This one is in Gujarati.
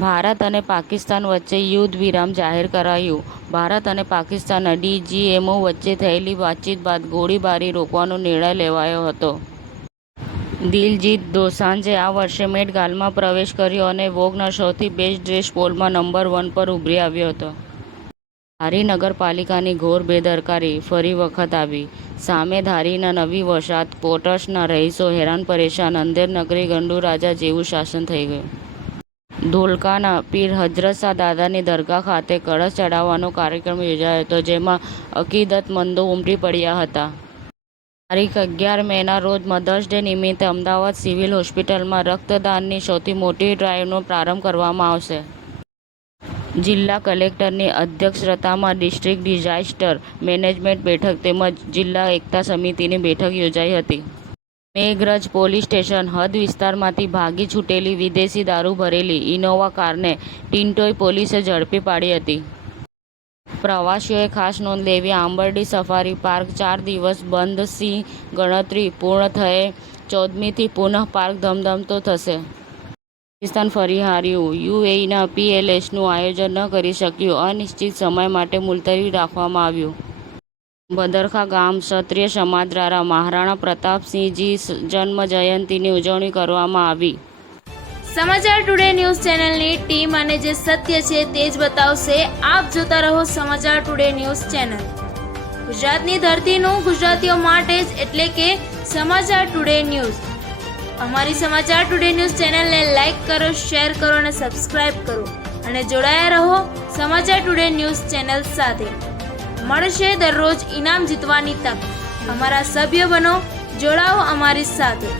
ભારત અને પાકિસ્તાન વચ્ચે યુદ્ધ વિરામ જાહેર કરાયું. ભારત અને પાકિસ્તાનના ડીજીએમઓ વચ્ચે થયેલી વાતચીત બાદ ગોળીબારી રોકવાનો નિર્ણય લેવાયો હતો. દિલજીત દોસાંઝે આ વર્ષે મેટ ગાલામાં પ્રવેશ કર્યો અને વોગના સૌથી બેસ્ટ ડ્રેસ પોલમાં નંબર 1 પર ઉભરી આવ્યો હતો. ધારી નગરપાલિકાની ઘોર બેદરકારી ફરી વખત આવી સામે. ધારીના નવી વસાહત ક્વોર્ટર્સના રહીશો હેરાન પરેશાન. અંધેર નગરી ગંડુ રાજા જેવું શાસન થઈ ગયું. ધોળકાના પીર હજરત શાહ દાદાની દરગાહ ખાતે કળશ ચડાવવાનો કાર્યક્રમ યોજાયો હતો, જેમાં અકીદતમંદો ઉમટી પડ્યા હતા. તારીખ 11 મેના રોજ મધર્સ ડે નિમિત્તે અમદાવાદ સિવિલ હોસ્પિટલમાં રક્તદાનની સૌથી મોટી ડ્રાઇવનો પ્રારંભ કરવામાં આવશે. જિલ્લા કલેક્ટરની અધ્યક્ષતામાં ડિસ્ટ્રિક્ટ ડિઝાસ્ટર મેનેજમેન્ટ બેઠક તેમજ જિલ્લા એકતા સમિતિની બેઠક યોજાઈ હતી. મેઘરજ પોલીસ સ્ટેશન હદ વિસ્તારમાંથી ભાગી છૂટેલી વિદેશી દારૂ ભરેલી ઇનોવા કારને ટિન્ટોઈ પોલીસે ઝડપી પાડી હતી. પ્રવાસીઓએ ખાસ નોંધ લેવી. આંબરડી સફારી પાર્ક 4 દિવસ બંધ. સિંહ ગણતરી પૂર્ણ થયે 14મીથી પુનઃ પાર્ક ધમધમતો થશે. પાકિસ્તાન ફરી હાર્યું. યુએઈના પીએલએસનું આયોજન ન કરી શક્યું. અનિશ્ચિત સમય માટે મુલતવી રાખવામાં આવ્યું. બદરખા ગામ ક્ષત્રિય સમાજ દ્વારા મહારાણા પ્રતાપસિંહજી જન્મ જયંતિની ઉજવણી કરવામાં આવી. સમાચાર ટુડે ન્યૂઝ ચેનલની ટીમ અને જે સત્ય છે તે જ બતાવશે. આપ જોતા રહો સમાચાર ટુડે ન્યૂઝ ચેનલ. ગુજરાતની ધરતીનું ગુજરાતીઓ માટે જ, એટલે કે સમાચાર ટુડે ન્યૂઝ. અમારી સમાચાર ટુડે ન્યૂઝ ચેનલને લાઈક કરો, શેર કરો અને સબસ્ક્રાઇબ કરો અને જોડાયા રહો સમાચાર ટુડે ન્યૂઝ ચેનલ સાથે. મળશે દરરોજ ઇનામ જીતવાની તક. અમારા સભ્ય બનો, જોડાઓ અમારી સાથે.